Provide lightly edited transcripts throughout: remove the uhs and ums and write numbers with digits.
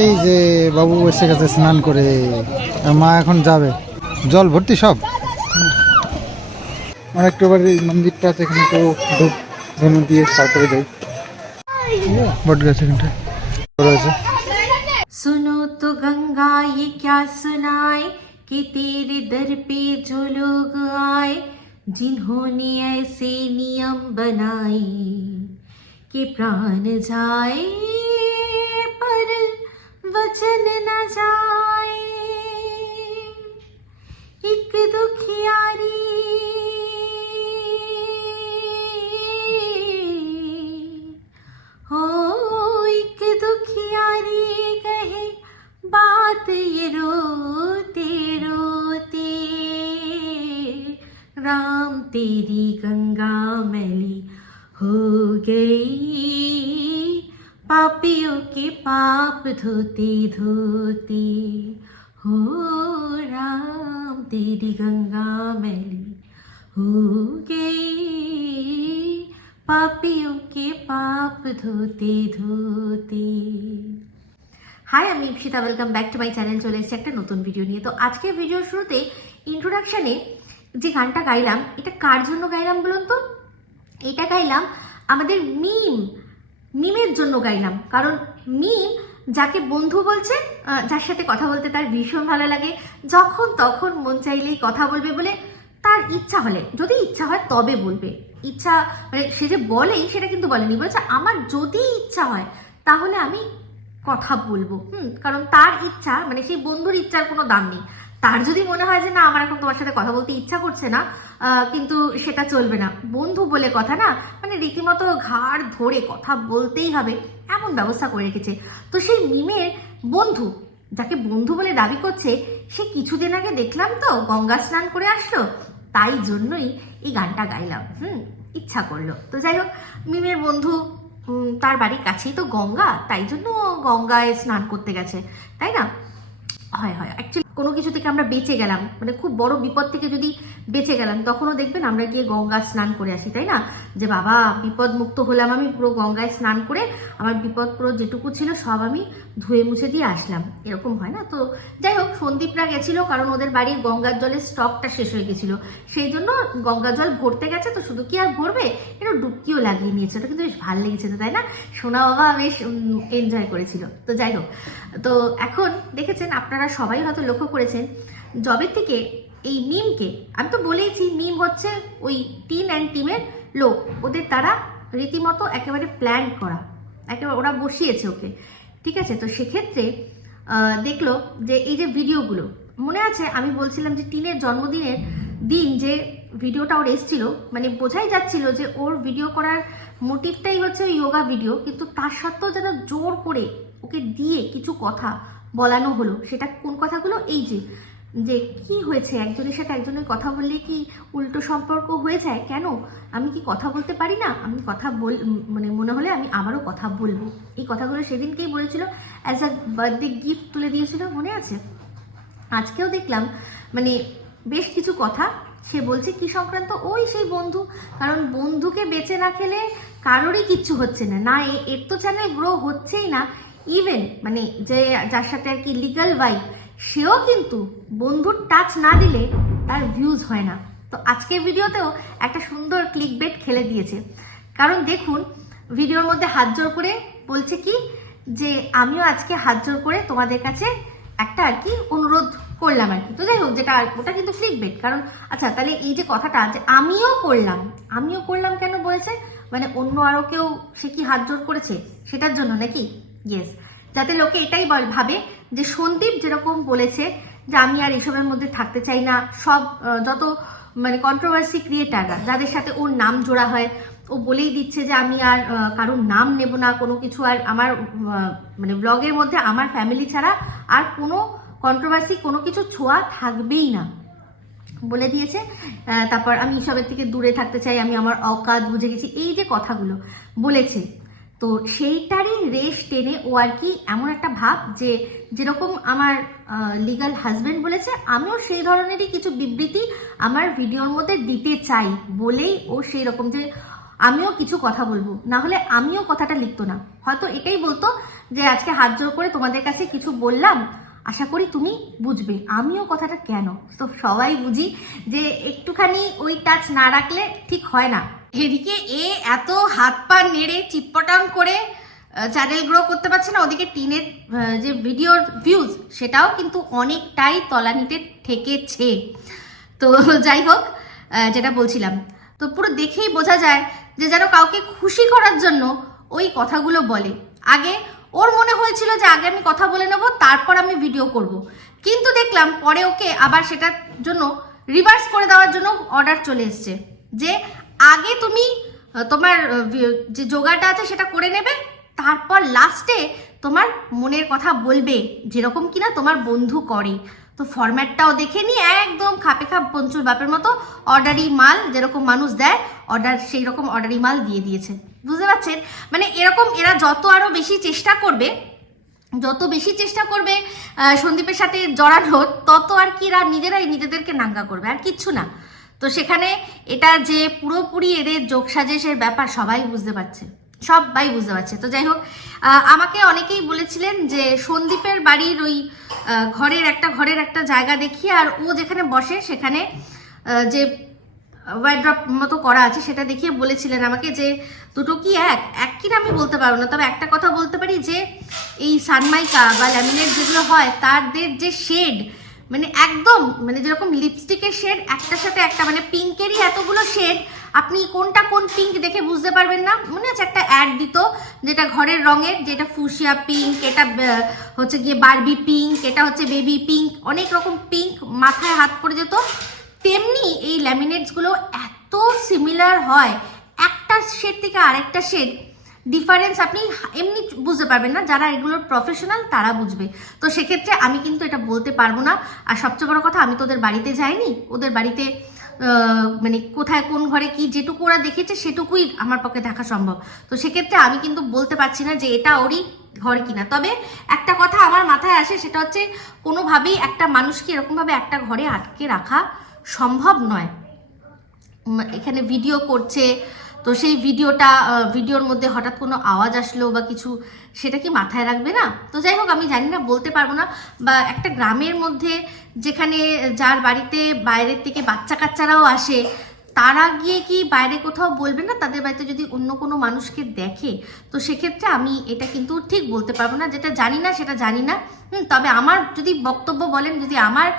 এই যে বাবু এসে গেছে স্নান করে, আর মা এখন যাবে। জল ভর্তি সব। আর একটু বাড়ি মন্দিরটা আছে, এখানে তো ধূপ ধনু দিয়ে তারপরে যাই। বট গাছ এখানটা রয়েছে। सुनो तो गंगा ये क्या सुनाए कि तेरे दर पे जो लोग आए जिन्होंने ऐसे नियम बनाए कि प्राण जाए पर वचन न जाए। एक दुखियारी हो, एक दुखियारी कहे बात ये रोते रोते, राम तेरी गंगा मैली हो गई, पापियों के पाप धोते धोते, हो राम तेरी गंगा मैली हो गई, পাপিও কে পাপ ধোতে ধোতে। হাই, আমি Ipsita, welcome back to my channel. চলে এসেছি একটা নতুন ভিডিও নিয়ে। তো আজকের ভিডিওর শুরুতে ইন্ট্রোডাকশানে যে গানটা গাইলাম, এটা কার জন্য গাইলাম বলুন তো? এটা গাইলাম আমাদের মিমের জন্য গাইলাম। কারণ মিম যাকে বন্ধু বলছে, যার সাথে কথা বলতে তার ভীষণ ভালো লাগে, যখন তখন মন চাইলেই কথা বলবে বলে, তার ইচ্ছা হলে, যদি ইচ্ছা হয় তবে বলবে। ইচ্ছা মানে সে যে বলেই সেটা কিন্তু বলেনি, বলেছে আমার যদি ইচ্ছা হয় তাহলে আমি কথা বলবো। কারণ তার ইচ্ছা, মানে সেই বন্ধুর ইচ্ছার কোনো দাম নেই। তার যদি মনে হয় যে না আমার এখন তোমার সাথে কথা বলতে ইচ্ছা করছে না, কিন্তু সেটা চলবে না, বন্ধু বলে কথা না, মানে রীতিমতো ঘাড় ধরে কথা বলতেই হবে, এমন ব্যবস্থা করে রেখেছে। তো সেই মিমের বন্ধু, যাকে বন্ধু বলে দাবি করছে, সে কিছুদিন আগে দেখলাম তো গঙ্গা স্নান করে আসলো, তাই জন্যই এই গানটা গাইলাম। ইচ্ছা করলো। তো যাই হোক, মিমের বন্ধু, তার বাড়ির কাছেই তো গঙ্গা, তাই জন্য গঙ্গায় স্নান করতে গেছে, তাই না? হয় অ্যাকচুয়ালি কোনো কিছু থেকে আমরা বেঁচে গেলাম, মানে খুব বড় বিপদ থেকে যদি বেঁচে গেলাম, তখনও দেখবেন আমরা গিয়ে গঙ্গা স্নান করে আসি, তাই না? যে বাবা বিপদ মুক্ত হলাম, আমি পুরো গঙ্গায় স্নান করে আমার বিপদ পুরো যেটুকু ছিল সব আমি ধুয়ে মুছে দিয়ে আসলাম, এরকম হয় না? তো যাই হোক, সন্দীপরা গেছিলো কারণ ওদের বাড়ির গঙ্গার জলের স্টকটা শেষ হয়ে গেছিলো, সেই জন্য গঙ্গা জল ভরতে গেছে। তো শুধু কি আর ভরবে, একটু ডুবকিও লাগিয়ে নিয়েছে, ওটা কিন্তু বেশ ভালো লেগেছে, তাই না? সোনা বাবা বেশ এনজয় করেছিল। তো যাই হোক, তো এখন দেখেছেন আপনারা সবাই হয়তো লক্ষ্য করেছেন, জবে থেকে এই মিমকে, আমি তো বলেইছি মিম হচ্ছে ওই টিন অ্যান্ড টিমের লোক, ওদের তারা রীতিমতো একেবারে প্ল্যান করা, একেবারে ওরা বসিয়েছে ওকে, ঠিক আছে? তো সেক্ষেত্রে দেখলো যে এই যে ভিডিওগুলো, মনে আছে আমি বলছিলাম যে টিনের জন্মদিনের দিন যে ভিডিওটা ওর এসেছিল, মানে বোঝাই যাচ্ছিল যে ওর ভিডিও করার মোটিভটাই হচ্ছে যোগা ভিডিও, কিন্তু তার সত্ত্বেও যেন জোর করে ওকে দিয়ে কিছু কথা বলানো হলো। সেটা কোন কথাগুলো? এই যে কি হয়েছে, একজনের সাথে একজনের কথা বললে কি উল্টো সম্পর্ক হয়ে যায়, কেন আমি কি কথা বলতে পারি না, আমি কথা মানে মনে হলে আমি আবারও কথা বলবো, এই কথাগুলো সেদিনকেই বলেছিল, অ্যাজ আ বার্থডে গিফট তুলে দিয়েছিল, মনে আছে? আজকেও দেখলাম মানে বেশ কিছু কথা সে বলছে কি সংক্রান্ত, ওই সেই বন্ধু। কারণ বন্ধুকে বেঁচে না খেলে কারোরই কিচ্ছু হচ্ছে না, এর তো চ্যানেল গ্রো হচ্ছেই না। ইভেন মানে যে যার সাথে আর কি লিগাল ওয়াইফ, সেও কিন্তু বন্ধুর টাচ না দিলে তার ভিউজ হয় না। তো আজকের ভিডিওতেও একটা সুন্দর ক্লিক বেট খেলে দিয়েছে। কারণ দেখুন, ভিডিওর মধ্যে হাত জোর করে বলছে কি, যে আমিও আজকে হাত জোর করে তোমাদের কাছে একটা আর কি অনুরোধ করলাম আর কি। তো যাই হোক, যেটা ওটা কিন্তু ক্লিক বেট। কারণ আচ্ছা, তাহলে এই যে কথাটা যে আমিও করলাম কেন বলেছে, মানে অন্য আরও কেউ সে কি হাত জোর করেছে সেটার জন্য নাকি? ইয়েস, যাতে লোকে এটাই ভাবে যে সন্দীপ যেরকম বলেছে যে আমি আর এসবের মধ্যে থাকতে চাই না, সব যত মানে কন্ট্রোভার্সি ক্রিয়েটাররা যাদের সাথে ওর নাম জোড়া হয়, ও বলেই দিচ্ছে যে আমি আর কারোর নাম নেব না, কোনো কিছু আর আমার মানে ব্লগের মধ্যে আমার ফ্যামিলি ছাড়া আর কোনো কন্ট্রোভার্সি কোনো কিছু ছোঁয়া থাকবেই না বলে দিয়েছে। তারপর আমি এসবের থেকে দূরে থাকতে চাই, আমি আমার অকাত বুঝে গেছি, এই যে কথাগুলো বলেছে, তো সেইটারই রেশ টেনে ও আর কি এমন একটা ভাব যে যেরকম আমার লিগাল হাজবেন্ড বলেছে, আমিও সেই ধরনেরই কিছু বিবৃতি আমার ভিডিওর মধ্যে দিতে চাই বলেই ও সেই রকম যে আমিও কিছু কথা বলবো, না হলে আমিও কথাটা লিখতো না, হয়তো এটাই বলতো যে আজকে হাত জোর করে তোমাদের কাছে কিছু বললাম, আশা করি তুমি বুঝবে, আমিও কথাটা কেন তো সবাই বুঝি যে একটুখানি ওই টাচ না রাখলে ঠিক হয় না। এদিকে এত হাত পা নেড়ে চিটপটাং করে চ্যানেল গ্রো করতে পারছে না, ওদিকে টিনের যে ভিডিওর ভিউজ সেটাও কিন্তু অনেকটাই তলানিতে ঠেকেছে। তো যাই হোক, যেটা বলছিলাম, তো পুরো দেখেই বোঝা যায় যে যেন কাউকে খুশি করার জন্য ওই কথাগুলো বলে। আগে ওর মনে হয়েছিল যে আগে আমি কথা বলে নেব, তারপর আমি ভিডিও করব, কিন্তু দেখলাম পরে ওকে আবার সেটার জন্য রিভার্স করে দেওয়ার জন্য অর্ডার চলে এসছে যে আগে তুমি তোমার যে যোগাটা আছে সেটা করে নেবে, তারপর লাস্টে তোমার মনের কথা বলবে, যেরকম কিনা তোমার বন্ধু করে। তো ফরম্যাটটাও দেখে নি, একদম খাপে খাপ পঞ্চুর বাপের মতো অর্ডারি মাল যেরকম মানুষ দেয় অর্ডার, সেই রকম অর্ডারি মাল দিয়ে দিয়েছে। বুঝতে পারছেন? মানে এরকম এরা যত আরো বেশি চেষ্টা করবে, যত বেশি চেষ্টা করবে সন্দীপের সাথে জড়ানোর, তত আর কি এরা নিজেরাই নিজেদেরকে নাঙ্গা করবে, আর কিচ্ছু না। তো সেখানে এটা যে পুরোপুরি এদের যোগ সাজেশের ব্যাপার সবাই বুঝতে পারছে, সবাই বুঝতে পারছে। তো যাই হোক, আমাকে অনেকেই বলেছিলেন যে সন্দীপের বাড়ির ওই ঘরের একটা জায়গা দেখিয়ে, আর ও যেখানে বসে সেখানে যে ওয়াইড্রপ মতো করা আছে সেটা দেখিয়ে বলেছিলেন আমাকে যে দুটো কি এক কিনা আমি বলতে পারবো না, তবে একটা কথা বলতে পারি যে এই সানমাইকা বা ল্যামিনেট যেগুলো হয় তাদের যে শেড, মানে একদম মানে যেরকম লিপস্টিকের শেড একটার সাথে একটা, মানে পিঙ্কেরই এতগুলো শেড, আপনি কোনটা কোন পিঙ্ক দেখে বুঝতে পারবেন না। মনে আছে একটা অ্যাড দিত যেটা ঘরের রঙের, যেটা ফুশিয়া পিঙ্ক, এটা হচ্ছে গিয়ে বারবি পিঙ্ক, এটা হচ্ছে বেবি পিঙ্ক, অনেক রকম পিঙ্ক মাথায় হাত পড়ে যেত। তেমনি এই ল্যামিনেটসগুলো এত সিমিলার হয়, একটা শেড থেকে আরেকটা শেড ডিফারেন্স আপনি এমনি বুঝতে পারবেন না, যারা এগুলোর প্রফেশনাল তারা বুঝবে। তো সেক্ষেত্রে আমি কিন্তু এটা বলতে পারবো না। আর সবচেয়ে বড় কথা, আমি তো ওদের বাড়িতে যাইনি, ওদের বাড়িতে মানে কোথায় কোন ঘরে কি যেটুকু ওরা দেখেছে সেটুকুই আমার পক্ষে দেখা সম্ভব। তো সেক্ষেত্রে আমি কিন্তু বলতে পারছি না যে এটা ওরই ঘর কিনা। তবে একটা কথা আমার মাথায় আসে, সেটা হচ্ছে কোনোভাবেই একটা মানুষকে এরকমভাবে একটা ঘরে আটকে রাখা সম্ভব নয়। এখানে ভিডিও করছে, তো সেই ভিডিওর মধ্যে হঠাৎ কোনো আওয়াজ আসলো বা কিছু, সেটা কি মাথায় রাখবে না? তো যাই হোক, আমি জানি না, বলতে পারবো না। বা একটা গ্রামের মধ্যে যেখানে যার বাড়িতে বাইরের থেকে বাচ্চা কাচ্চারাও আসে, তারা গিয়ে কি বাইরে কোথাও বলবে না তাদের বাড়িতে যদি অন্য কোনো মানুষকে দেখে? তো সেক্ষেত্রে আমি এটা কিন্তু ঠিক বলতে পারবো না, যেটা জানি না সেটা জানি না। তবে আমার যদি বক্তব্য বলেন, যদি আমার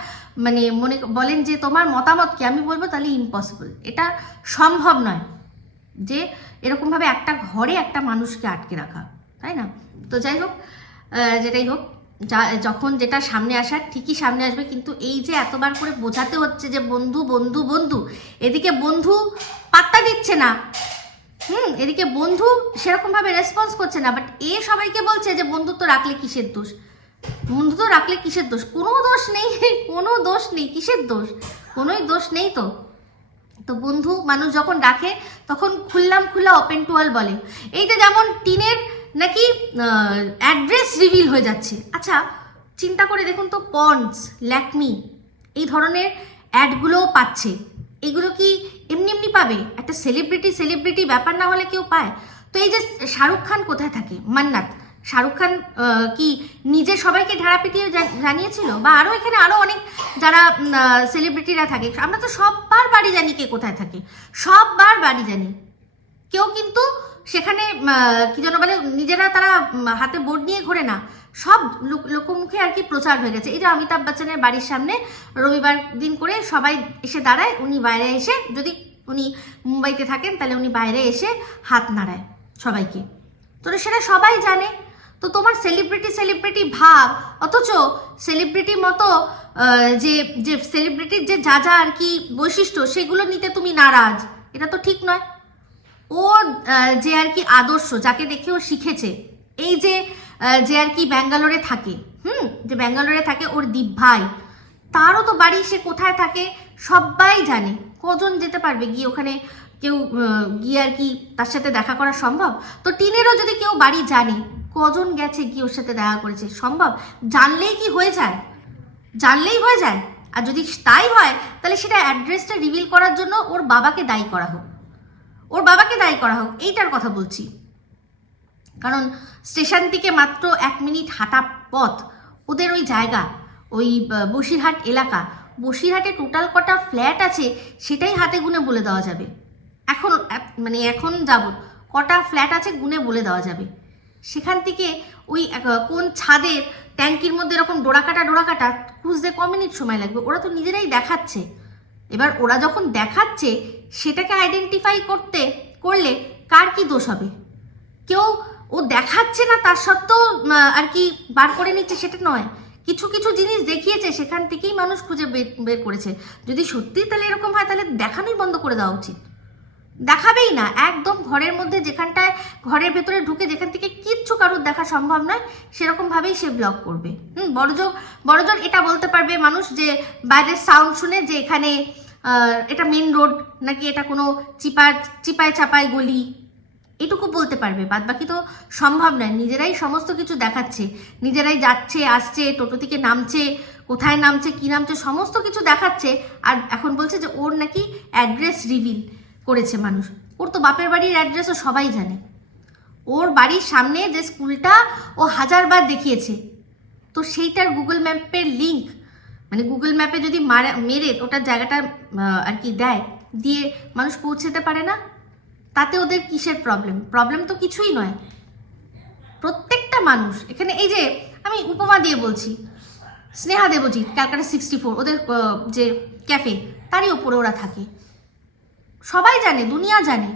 মানে মনে বলেন যে তোমার মতামত কি, আমি বলবো তাহলে ইম্পসিবল, এটা সম্ভব নয় যে এরকমভাবে একটা ঘরে একটা মানুষকে আটকে রাখা, তাই না? তো যাই হোক, যেটাই হোক, যখন যেটা সামনে আসার ঠিকই সামনে আসবে। কিন্তু এই যে এতবার করে বোঝাতে হচ্ছে যে বন্ধু বন্ধু বন্ধু, এদিকে বন্ধু পাত্তা দিচ্ছে না, এদিকে বন্ধু সেরকমভাবে রেসপন্স করছে না, বাট সবাইকে বলছে যে বন্ধুত্ব রাখলে কিসের দোষ, বন্ধুত্ব রাখলে কিসের দোষ, কোনো দোষ নেই, কোনো দোষ নেই, কিসের দোষ, কোনোই দোষ নেই। তো বন্ধু মানুষ যখন ডাকে তখন খোলা ওপেন টু অল বলে। এই যে যেমন টিনের নাকি অ্যাড্রেস রিভিল হয়ে যাচ্ছে। আচ্ছা চিন্তা করে দেখুন তো, পন্ডস, ল্যাকমি এই ধরনের অ্যাডগুলোও পাচ্ছে, এগুলো কি এমনি এমনি পাবে? একটা সেলিব্রিটি ব্যাপার না হলে কেউ পায়? তো এই যে শাহরুখ খান কোথায় থাকে, মান্নাত, শাহরুখ খান কি নিজে সবাইকে ঢাড়া পিটিয়ে জানিয়েছিল? বা আরও এখানে আরও অনেক যারা সেলিব্রিটিরা থাকে, আমরা তো সববার বাড়ি জানি কে কোথায় থাকে, সববার বাড়ি জানি। কেউ কিন্তু সেখানে কি যেন বলে, নিজেরা তারা হাতে বোর্ড নিয়ে ঘোরে না, সব লোকমুখে আর কি প্রচার হয়ে গেছে। এই যে অমিতাভ বচ্চনের বাড়ির সামনে রবিবার দিন করে সবাই এসে দাঁড়ায়, উনি বাইরে এসে, যদি উনি মুম্বাইতে থাকেন তাহলে উনি বাইরে এসে হাত নাড়ায় সবাইকে, তো সেটা সবাই জানে। তো তোমার সেলিব্রিটি ভাব, অথচ সেলিব্রিটির মতো যে সেলিব্রিটির যে যা যা আর কি বৈশিষ্ট্য সেগুলো নিতে তুমি নারাজ, এটা তো ঠিক নয়। ও যে আর কি আদর্শ, যাকে দেখে ও শিখেছে, এই যে আর কি ব্যাঙ্গালোরে থাকে, যে ব্যাঙ্গালোরে থাকে ওর দীপ ভাই, তারও তো বাড়ি, সে কোথায় থাকে সবাই জানে। কজন যেতে পারবে গিয়ে ওখানে, কেউ গিয়ে আর কি তার সাথে দেখা করা সম্ভব? তো টিনেরও যদি কেউ বাড়ি জানে, কজন গেছে গিয়ে ওর সাথে দেখা করেছে? সম্ভব? জানলেই কি হয়ে যায়? জানলেই হয়ে যায়? আর যদি তাই হয় তাহলে সেটা অ্যাড্রেসটা রিভিল করার জন্য ওর বাবাকে দায়ী করা হোক, এইটার কথা বলছি। কারণ স্টেশন থেকে মাত্র 1 মিনিট হাঁটা পথ ওদের ওই জায়গা, ওই বসিরহাট এলাকা। বসিরহাটে টোটাল কটা ফ্ল্যাট আছে সেটাই হাতে গুনে বলে দেওয়া যাবে। এখন যাবত কটা ফ্ল্যাট আছে গুনে বলে দেওয়া যাবে। সেখান থেকে ওই কোন ছাদের ট্যাঙ্কির মধ্যে এরকম ডোরাকাটা খুঁজতে ক মিনিট সময় লাগবে? ওরা তো নিজেরাই দেখাচ্ছে। এবার ওরা যখন দেখাচ্ছে সেটাকে আইডেন্টিফাই করলে কার কি দোষ হবে? কেউ ও দেখাচ্ছে না তার সত্ত্বেও আর কি বার করে নিচ্ছে সেটা নয়, কিছু কিছু জিনিস দেখিয়েছে সেখান থেকেই মানুষ খুঁজে বের করেছে। যদি সত্যি তাহলে এরকম হয় তাহলে দেখানোই বন্ধ করে দেওয়া উচিত। দেখাবেই না, একদম ঘরের মধ্যে যেখানটায় ঘরের ভেতরে ঢুকে যেখান থেকে কিচ্ছু কারোর দেখা সম্ভব নয় সেরকমভাবেই সে ব্লগ করবে। বড়জোর এটা বলতে পারবে মানুষ যে বাইরের সাউন্ড শুনে যে এখানে এটা মেন রোড নাকি এটা কোনো চিপায় চাপায় গলি, এটুকু বলতে পারবে। বাদ বাকি তো সম্ভব নয়। নিজেরাই সমস্ত কিছু দেখাচ্ছে, নিজেরাই যাচ্ছে আসছে, টোটো থেকে নামছে, কোথায় নামছে কি নামছে সমস্ত কিছু দেখাচ্ছে। আর এখন বলছে যে ওর নাকি অ্যাড্রেস রিভিল করেছে মানুষ। ওর তো বাপের বাড়ির অ্যাড্রেসও সবাই জানে। ওর বাড়ির সামনে যে স্কুলটা ও 1000বার দেখিয়েছে, তো সেইটার গুগল ম্যাপের লিঙ্ক, মানে গুগল ম্যাপে যদি মেরে ওটার জায়গাটা আর কি দেয়, দিয়ে মানুষ পৌঁছতে পারে না, তাতে ওদের কিসের প্রবলেম? তো কিছুই নয়। প্রত্যেকটা মানুষ এখানে, এই যে আমি উপমা দিয়ে বলছি, স্নেহা দেবজিৎ ক্যালকাটা 64 ওদের যে ক্যাফে, তারই ওপরে ওরা থাকে। সবাই জানে, দুনিয়া জানে।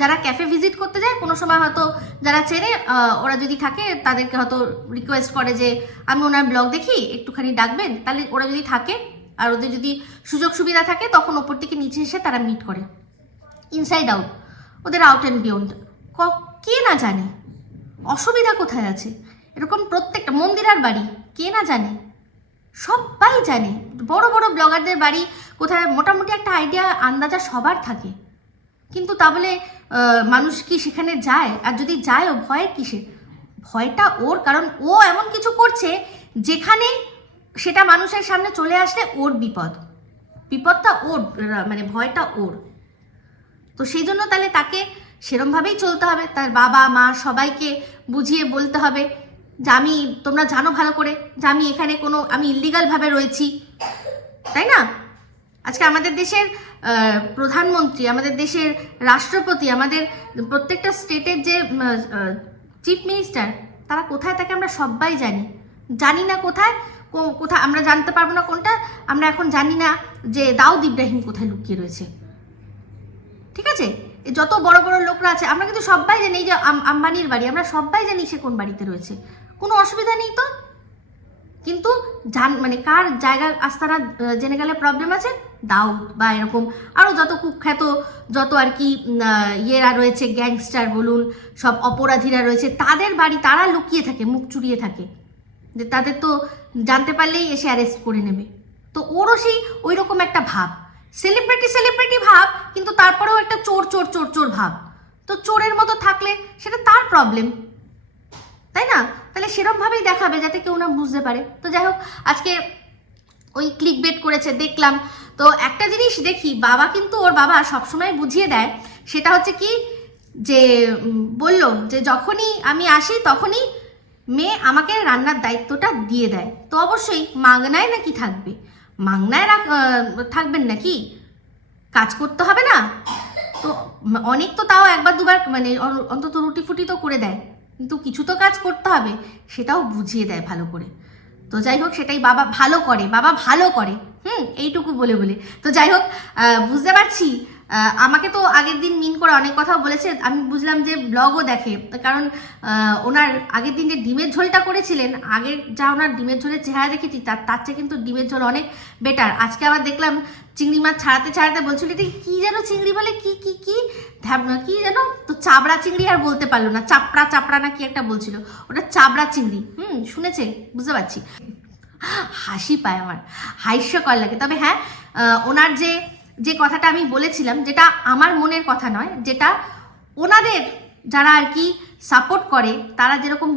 যারা ক্যাফে ভিজিট করতে যায় কোনো সময় হয়তো যারা চেনে, ওরা যদি থাকে তাদেরকে হয়তো রিকোয়েস্ট করে যে আমি ওনার ব্লগ দেখি একটুখানি ডাকবেন, তাহলে ওরা যদি থাকে আর ওদের যদি সুযোগ সুবিধা থাকে তখন ওপর থেকে নিচে এসে তারা মিট করে। ইনসাইড আউট, ওদের আউট অ্যান্ড বিয়ন্ড কে না জানে? অসুবিধা কোথায় আছে? এরকম প্রত্যেকটা মন্দিরার বাড়ি কে না জানে? সবাই জানে। বড় বড় ব্লগারদের বাড়ি কোথায় মোটামুটি একটা আইডিয়া আন্দাজা সবার থাকে, কিন্তু তা বলে মানুষ কি সেখানে যায়? আর যদি যায়ও ভয় কিসে? ভয়টা ওর, কারণ ও এমন কিছু করছে যেখানে সেটা মানুষের সামনে চলে আসলে ওর বিপদটা ওর, মানে ভয়টা ওর। তো সেই জন্য তাহলে তাকে সেরমভাবেই চলতে হবে। তার বাবা মা সবাইকে বুঝিয়ে বলতে হবে যে তোমরা জানো ভালো করে যে আমি ইল্লিগালভাবে রয়েছি, তাই না? আজকে আমাদের দেশের প্রধানমন্ত্রী, আমাদের দেশের রাষ্ট্রপতি, আমাদের প্রত্যেকটা স্টেটের যে চিফ মিনিস্টার, তারা কোথায় থাকে আমরা সবাই জানি না কোথায় আমরা জানতে পারবো না কোনটা। আমরা এখন জানি না যে দাউদ ইব্রাহিম কোথায় লুকিয়ে রয়েছে। ঠিক আছে, যত বড় বড় লোকরা আছে আমরা কিন্তু সবাই জানি, এই যে আম্বানির বাড়ি আমরা সবাই জানি সে কোন বাড়িতে রয়েছে, কোনো অসুবিধা নেই তো। কিন্তু মানে কার জায়গা আস্তানা জেনে গেলে প্রবলেম আছে? দাউদ বা এরকম আরও যত কুখ্যাত যত আর কি ইয়েরা রয়েছে, গ্যাংস্টার বলুন, সব অপরাধীরা রয়েছে, তাদের বাড়ি তারা লুকিয়ে থাকে, মুখ চুরিয়ে থাকে, যে তাদের তো জানতে পারলেই এসে অ্যারেস্ট করে নেবে। তো ওরও সেই ওই রকম একটা ভাব, সেলিব্রিটি ভাব, কিন্তু তারপরেও একটা চোর ভাব। তো চোরের মতো থাকলে সেটা তার প্রবলেম, তাই না? তাহলে সেরকমভাবেই দেখাবে যাতে কেউ না বুঝতে পারে। তো যাই হোক, আজকে ওই ক্লিক বেট করেছে দেখলাম। তো একটা জিনিস দেখি, ওর বাবা সবসময় বুঝিয়ে দেয়, সেটা হচ্ছে কি যে বলল যে যখনই আমি আসি তখনই মেয়ে আমাকে রান্নার দায়িত্বটা দিয়ে দেয়। তো অবশ্যই মাগনায় নাকি থাকবে? মাগনায় থাকবেন নাকি? কাজ করতে হবে না তো? অনেক তো তাও একবার দুবার মানে অন্তত রুটি ফুটি তো করে দেয়, কিন্তু কিছু তো কাজ করতে হবে, সেটাও বুঝিয়ে দেয় ভালো করে। তো যাই হোক, সেটাই বাবা ভালো করে এইটুকু বলে। তো যাই হোক, বুঝতে পারছি আমাকে তো আগের দিন মিন করে অনেক কথা বলেছে, আমি বুঝলাম যে ব্লগও দেখে, কারণ ওনার আগের দিন যে ডিমের ঝোলটা করেছিলেন, আগের যা ওনার ডিমের ঝোলের চেহারা দেখেছি তার চেয়ে কিন্তু ডিমের ঝোল অনেক বেটার। আজকে আবার দেখলাম চিংড়ি মাছ ছাড়াতে বলছিল এটা কি যেন চিংড়ি বলে, কি যেন, তো চাবড়া চিংড়ি আর বলতে পারলো না, চাপড়া না কি একটা বলছিল, ওটা চাবড়া চিংড়ি। শুনেছে, বুঝতে পারছি। হাসি পায় আমার, হাস্যকর লাগে। তবে হ্যাঁ, ওনার যে কথাটা আমি বলেছিলাম, যেটা আমার মনের কথা নয়, যেটা ওনাদের যারা আর কি সাপোর্ট করে, তারা যেরকম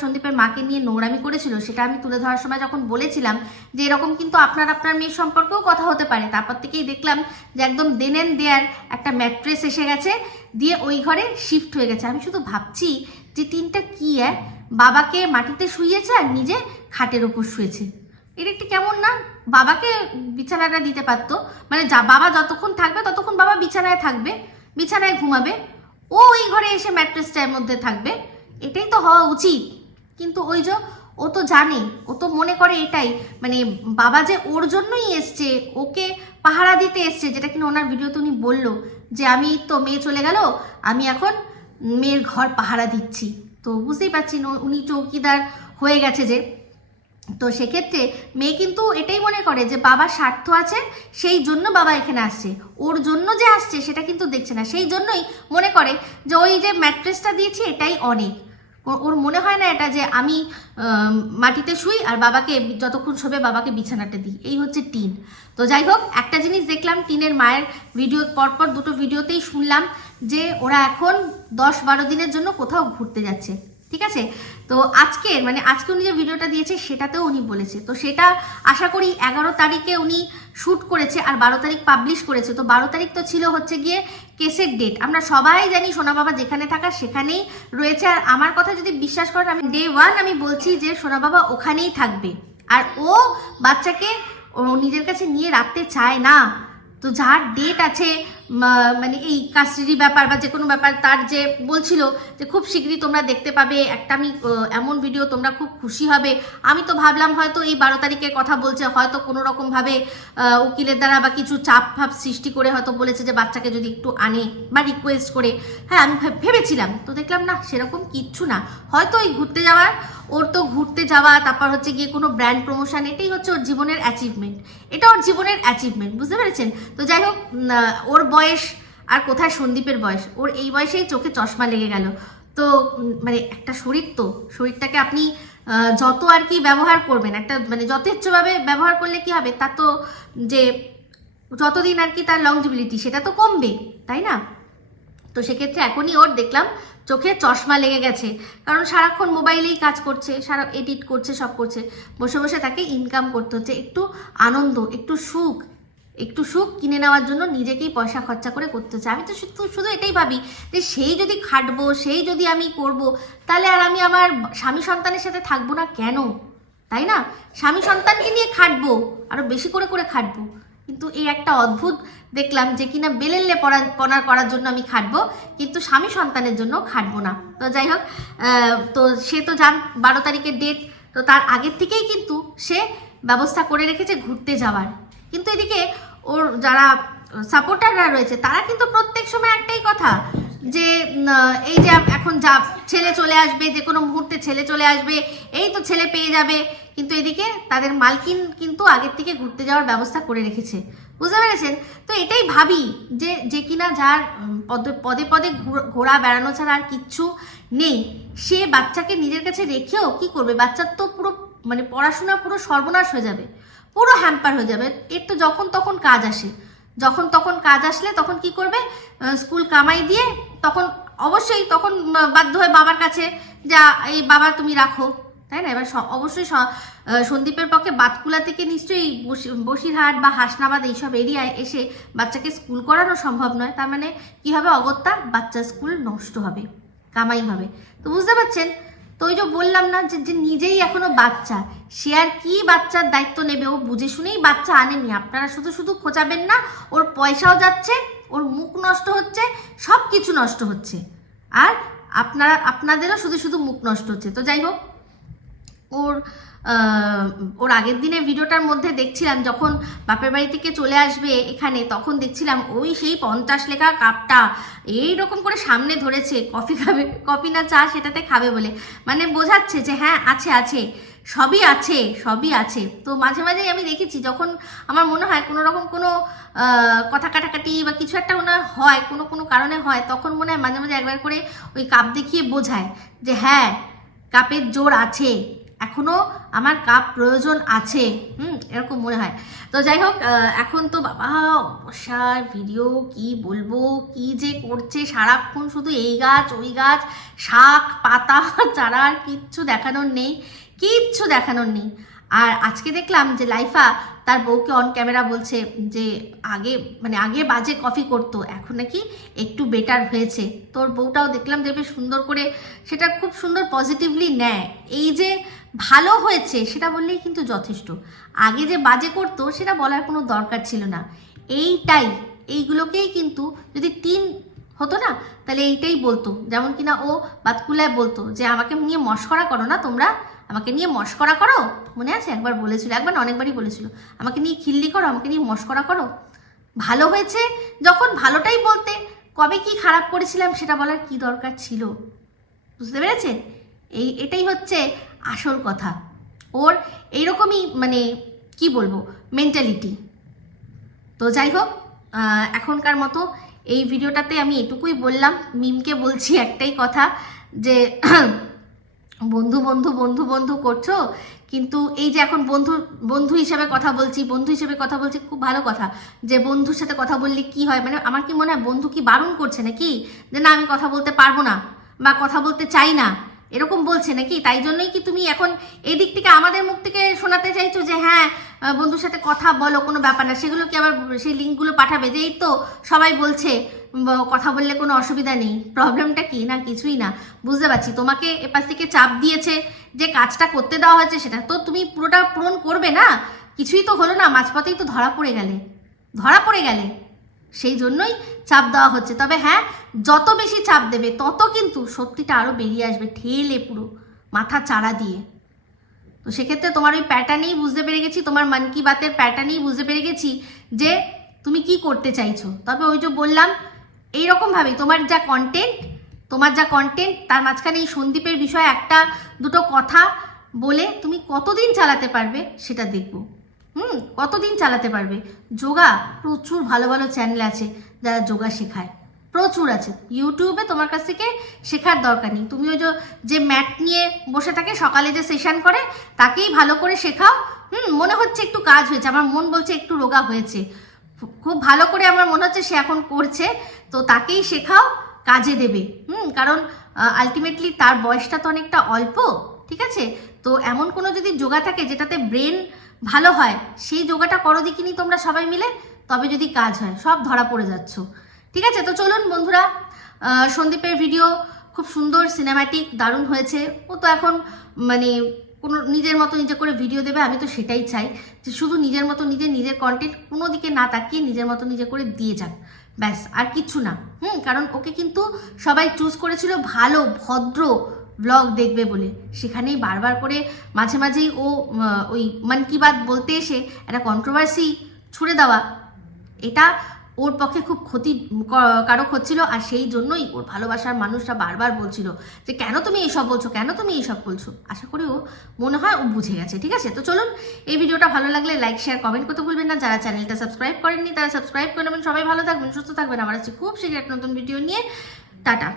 সন্দীপের মাকে নিয়ে নোংরামি করেছিল, সেটা আমি তুলে ধরার সময় যখন বলেছিলাম যে এরকম কিন্তু আপনার মেয়ের সম্পর্কেও কথা হতে পারে, তারপর থেকেই দেখলাম যে একদম দেয়ার একটা ম্যাট্রেস এসে গেছে, দিয়ে ওই ঘরে শিফট হয়ে গেছে। আমি শুধু ভাবছি যে টিনটা কি বাবাকে মাটিতে শুইয়েছে আর নিজে খাটের ওপর শুয়েছে। এটা একটু কেমন না? বাবাকে বিছানাটা দিতে পারতো, মানে বাবা যতক্ষণ থাকবে ততক্ষণ বাবা বিছানায় থাকবে, বিছানায় ঘুমাবে, ও ওই ঘরে এসে ম্যাট্রেসটার মধ্যে থাকবে, এটাই তো হওয়া উচিত। কিন্তু ওই যে ও তো জানে, ও তো মনে করে এটাই, মানে বাবা যে ওর জন্যই এসছে, ওকে পাহারা দিতে এসছে, যেটা কিনা ওনার ভিডিওতে উনি বললো যে আমি তো মেয়ে চলে গেল, আমি এখন মেয়ের ঘর পাহারা দিচ্ছি। তো বুঝতেই পারছি উনি চৌকিদার হয়ে গেছে যে। তো সেক্ষেত্রে মেয়ে কিন্তু এটাই মনে করে যে বাবার স্বার্থ আছে, সেই জন্য বাবা এখানে আসছে, ওর জন্য যে আসছে সেটা কিন্তু দেখছে না, সেই জন্যই মনে করে যে ওই যে ম্যাট্রেসটা দিয়েছি এটাই অনেক। ওর মনে হয় না এটা যে আমি মাটিতে শুই আর বাবাকে যতক্ষণ শোবে বাবাকে বিছানাটা দিই, এই হচ্ছে টিন। তো যাই হোক, একটা জিনিস দেখলাম টিনের মায়ের ভিডিও, পরপর দুটো ভিডিওতেই শুনলাম যে ওরা এখন 10-12 দিনের জন্য কোথাও ঘুরতে যাচ্ছে, ঠিক আছে। তো আজকে উনি যে ভিডিওটা দিয়েছে সেটাতেও উনি বলেছে, তো সেটা আশা করি 11 তারিখে উনি শ্যুট করেছে আর 12 তারিখ পাবলিশ করেছে। তো 12 তারিখ তো ছিল হচ্ছে গিয়ে কেসের ডেট, আমরা সবাই জানি সোনা বাবা যেখানে থাকা সেখানেই রয়েছে। আর আমার কথা যদি বিশ্বাস করেন, আমি ডে 1 আমি বলছি যে সোনা বাবা ওখানেই থাকবে, আর ও বাচ্চাকে ও নিজের কাছে নিয়ে রাখতে চায় না। তো যার ডেট আছে, মানে এই কাস্টাডি ব্যাপার বা যে কোনো ব্যাপার, তার যে বলছিল যে খুব শীঘ্রই তোমরা দেখতে পাবে একটা আমি এমন ভিডিও, তোমরা খুব খুশি হবে। আমি তো ভাবলাম হয়তো এই 12 তারিখের কথা বলছে, হয়তো কোনো রকমভাবে উকিলের দ্বারা বা কিছু চাপ ভাব সৃষ্টি করে হয়তো বলেছে যে বাচ্চাকে যদি একটু আনে বা রিকোয়েস্ট করে, হ্যাঁ আমি ভেবেছিলাম। তো দেখলাম না, সেরকম কিচ্ছু না, হয়তো এই ঘুরতে যাওয়ার, ওর তো ঘুরতে যাওয়া, তারপর হচ্ছে গিয়ে কোনো ব্র্যান্ড প্রমোশন, এটাই হচ্ছে ওর জীবনের অ্যাচিভমেন্ট, এটা ওর জীবনের অ্যাচিভমেন্ট, বুঝতে পেরেছেন। তো যাই হোক, ওর বয়স আর কোথায় সন্দীপের বয়স, ওর এই বয়সেই চোখে চশমা লেগে গেল। তো মানে একটা শরীর, তো শরীরটাকে আপনি যত আর কি ব্যবহার করবেন, একটা মানে যথেচ্ছভাবে ব্যবহার করলে কি হবে, তার তো যে যতদিন আর কি তার লংজিবিলিটি সেটা তো কমবে, তাই না। তো সেক্ষেত্রে এখনই ওর দেখলাম চোখে চশমা লেগে গেছে, কারণ সারাক্ষণ মোবাইলেই কাজ করছে, সারা এডিট করছে, সব করছে, বসে বসে তাকে ইনকাম করতে হচ্ছে। একটু আনন্দ, একটু সুখ কিনে নেওয়ার জন্য নিজেকেই পয়সা খরচা করে করতে হচ্ছে। আমি তো শুধু এটাই ভাবি যে সেই যদি খাটবো, সেই যদি আমি করব, তাহলে আর আমি আমার স্বামী সন্তানের সাথে থাকবো না কেন, তাই না। স্বামী সন্তানকে নিয়ে খাটবো, আরো বেশি করে করে খাটবো, কিন্তু এই একটা অদ্ভুত দেখলাম যে কিনা বেলেল্লে পড়ার করার জন্য আমি খাটবো, কিন্তু স্বামী সন্তানের জন্য খাটবো না। তো যাই হোক, তো সে তো 12 তারিখের ডেট, তো তার আগের থেকেই কিন্তু সে ব্যবস্থা করে রেখেছে ঘুরতে যাওয়ার। কিন্তু এদিকে ওর যারা সাপোর্টাররা রয়েছে তারা কিন্তু প্রত্যেক সময় একটাই কথা, যে এই যে এখন যা ছেলে চলে আসবে, যে কোনো মুহূর্তে ছেলে চলে আসবে, এই তো ছেলে পেয়ে যাবে। কিন্তু এদিকে তাদের মালকিন কিন্তু আগের থেকে ঘুরতে যাওয়ার ব্যবস্থা করে রেখেছে, বুঝতে পেরেছেন। তো এটাই ভাবি যে কিনা যার পদে পদে ঘোরা বেড়ানো ছাড়া আর কিচ্ছু নেই, সে বাচ্চাকে নিজের কাছে রেখেও কি করবে, বাচ্চার তো পুরো মানে পড়াশোনা পুরো সর্বনাশ হয়ে যাবে, পুরো হ্যাম্পার হয়ে যাবে। এর তো যখন তখন কাজ আসে, যখন তখন কাজ আসলে তখন কি করবে, স্কুল কামাই দিয়ে তখন অবশ্যই তখন বাধ্য হয়ে বাবার কাছে, যা এই বাবা তুমি রাখো, তাই না। এবার অবশ্যই সন্দীপের পক্ষে বাতকুলা থেকে নিশ্চয়ই বসিরহাট বা হাসনাবাদ এইসব এরিয়ায় এসে বাচ্চাকে স্কুল করানো সম্ভব নয়। তার মানে কি হবে, অগত্যা বাচ্চার স্কুল নষ্ট হবে, কামাই হবে। তো বুঝতে পারছেন। তো ওই যে বললাম না যে নিজেই এখনো বাচ্চা, সে আর কি বাচ্চার দায়িত্ব নেবে, ও বুঝে শুনেই বাচ্চা আনেনি। আপনারা শুধু খোঁচাবেন না, ওর পয়সাও যাচ্ছে, ওর মুখ নষ্ট হচ্ছে, সব কিছু নষ্ট হচ্ছে, আর আপনাদেরও শুধু মুখ নষ্ট হচ্ছে। তো যাই হোক, ওর আগের দিনের ভিডিওটার মধ্যে দেখছিলাম যখন বাপের বাড়ি থেকে চলে আসবে এখানে, তখন দেখছিলাম ওই সেই 50 লেখা কাপটা এইরকম করে সামনে ধরেছে, কফি খাবে, কফি না চা সেটাতে খাবে বলে, মানে বোঝাচ্ছে যে হ্যাঁ আছে, সবই আছে। তো মাঝে মাঝেই আমি দেখেছি, যখন আমার মনে হয় কোনো রকম কোনো কথা কাটাকাটি বা কিছু একটা মনে হয় কোনো কারণে হয়, তখন মনে হয় মাঝে মাঝে একবার করে ওই কাপ দেখিয়ে বোঝায় যে হ্যাঁ কাপের জোর আছে, এখনো আমার কাপ প্রয়োজন আছে, এরকম মনে হয়। তো যাই হোক, এখন তো বাবা অবসর ভিডিও কি বলবো, কি যে করছে সারাক্ষণ, শুধু এই গাছ ওই গাছ, শাক পাতা চারা, আর কিচ্ছু দেখানোর নেই। কিচ্ছু দেখানোর নেই। আর আজকে দেখলাম যে লাইফা তার বউকে অন ক্যামেরা বলছে যে আগে বাজে কফি করতো, এখন নাকি একটু বেটার হয়েছে। তোর বউটাও দেখলাম যে বেশ সুন্দর করে সেটা খুব সুন্দর পজিটিভলি নেয়। এই যে ভালো হয়েছে সেটা বললেই কিন্তু যথেষ্ট। আগে যে বাজে করতো সেটা বলার কোনো দরকার ছিল না। এইগুলোকেই কিন্তু যদি টিন হতো না তাহলে এইটাই বলতো, যেমন কিনা ও বাতকুলায় বলতো যে আমাকে নিয়ে মশকরা করো না তোমরা, আমাকে নিয়ে মশকরা করো। মনে আছে একবার বলেছিল, একবার না অনেকবারই বলেছিল আমাকে নিয়ে খিল্লি করো, আমাকে নিয়ে মশকরা করো। ভালো হয়েছে যখন ভালোটাই বলতে, কবে কি খারাপ করেছিলাম সেটা বলার কি দরকার ছিল? বুঝতে পেরেছেন? এটাই হচ্ছে আসল কথা। ওর এইরকমই কি বলবো মেন্টালিটি। তো যাই হোক, এখনকার মতো এই ভিডিওটাতে আমি এটুকুই বললাম। মিমকে বলছি একটাই কথা যে বন্ধু বন্ধু বন্ধু বন্ধু করছো, কিন্তু এই যে এখন বন্ধু হিসেবে কথা বলছি, খুব ভালো কথা। যে বন্ধুর সাথে কথা বললে কি হয়, আমার কি মনে হয় বন্ধু কি বারণ করছে নাকি যে না আমি কথা বলতে পারবো না বা কথা বলতে চাই না, এরকম বলছে নাকি? তাই জন্যই কি তুমি এখন এই দিক থেকে আমাদের মুখ থেকে শোনাতে চাইছো যে হ্যাঁ বন্ধুর সাথে কথা বলো, কোনো ব্যাপার না? সেগুলো কি আবার সেই লিঙ্কগুলো পাঠাবে যে এই তো সবাই বলছে কথা বললে কোনো অসুবিধা নেই? প্রবলেমটা কি? না কিছুই না। বুঝতে পারছি তোমাকে এপাশ থেকে চাপ দিয়েছে যে কাজটা করতে দেওয়া হয়েছে, সেটা তো তুমি পুরোটা পূরণ করবে না। কিছুই তো হলো না, মাঝপথেই তো ধরা পড়ে গেলে সেই জন্যই চাপ দেওয়া হচ্ছে। তবে হ্যাঁ, যত বেশি চাপ দেবে তত কিন্তু সত্যিটা আরও বেরিয়ে আসবে ঠেলে, পুরো মাথা চাড়া দিয়ে। তো সেক্ষেত্রে তোমার ওই প্যাটার্নেই বুঝতে পেরে গেছি, তোমার মন কি বাতের প্যাটার্নেই বুঝতে পেরে গেছি যে তুমি কি করতে চাইছো। তবে ওই যে বললাম, এইরকমভাবেই তোমার যা কন্টেন্ট তার মাঝখানে এই সন্দীপের বিষয়ে একটা দুটো কথা বলে তুমি কতদিন চালাতে পারবে সেটা দেখবো। কতদিন চালাতে পারবে? যোগা প্রচুর ভালো ভালো চ্যানেল আছে যারা যোগা শেখায়, প্রচুর আছে। ইউটিউবে তোমার কাছ থেকে শেখার দরকার নেই। তুমি ওই যে ম্যাট নিয়ে বসে থাকে সকালে যে সেশন করে তাকেই ভালো করে শেখাও। মনে হচ্ছে একটু কাজ হয়েছে, আমার মন বলছে একটু রোগা হয়েছে, খুব ভালো করে আমার মনে হচ্ছে সে এখন করছে, তো তাকেই শেখাও, কাজে দেবে। কারণ আলটিমেটলি তার বয়সটা তো অনেকটা অল্প, ঠিক আছে? তো এমন কোনো যদি যোগা থাকে যেটাতে ব্রেন ভালো হয়, সেই যোগাটা করো দেখিনি তোমরা সবাই মিলে, তবে যদি কাজ হয়। সব ধরা পড়ে যাচ্ছ, ঠিক আছে? তো চলুন বন্ধুরা, সন্দীপের ভিডিও খুব সুন্দর, সিনেম্যাটিক, দারুণ হয়েছে। ও তো এখন কোনো নিজের মতো নিজে করে ভিডিও দেবে, আমি তো সেটাই চাই যে শুধু নিজের মতো নিজের কন্টেন্ট কোনো দিকে না তাকিয়ে নিজের মতো নিজে করে দিয়ে যাক, ব্যাস, আর কিচ্ছু না। কারণ ওকে কিন্তু সবাই চুজ করেছিল ভালো ভদ্র ব্লগ দেখবে বলে, সেখানেই বারবার করে মাঝে মাঝেই ও ওই মন কি বাত বলতে এসে একটা কন্ট্রোভার্সি ছুড়ে দেওয়া, এটা ওর পক্ষে খুব কারক হচ্ছিল। আর সেই জন্যই ওর ভালোবাসার মানুষরা বারবার বলছিল যে কেন তুমি এইসব বলছো। আশা করি ও মনে হয় ও বুঝে গেছে, ঠিক আছে? তো চলুন, এই ভিডিওটা ভালো লাগলে লাইক শেয়ার কমেন্ট করতে ভুলবেন না। যারা চ্যানেলটা সাবস্ক্রাইব করেননি তারা সাবস্ক্রাইব করে নেবেন। সবাই ভালো থাকবেন, সুস্থ থাকবেন। আমার আজকে খুব শীঘ্র একটা নতুন ভিডিও নিয়ে। টাটা।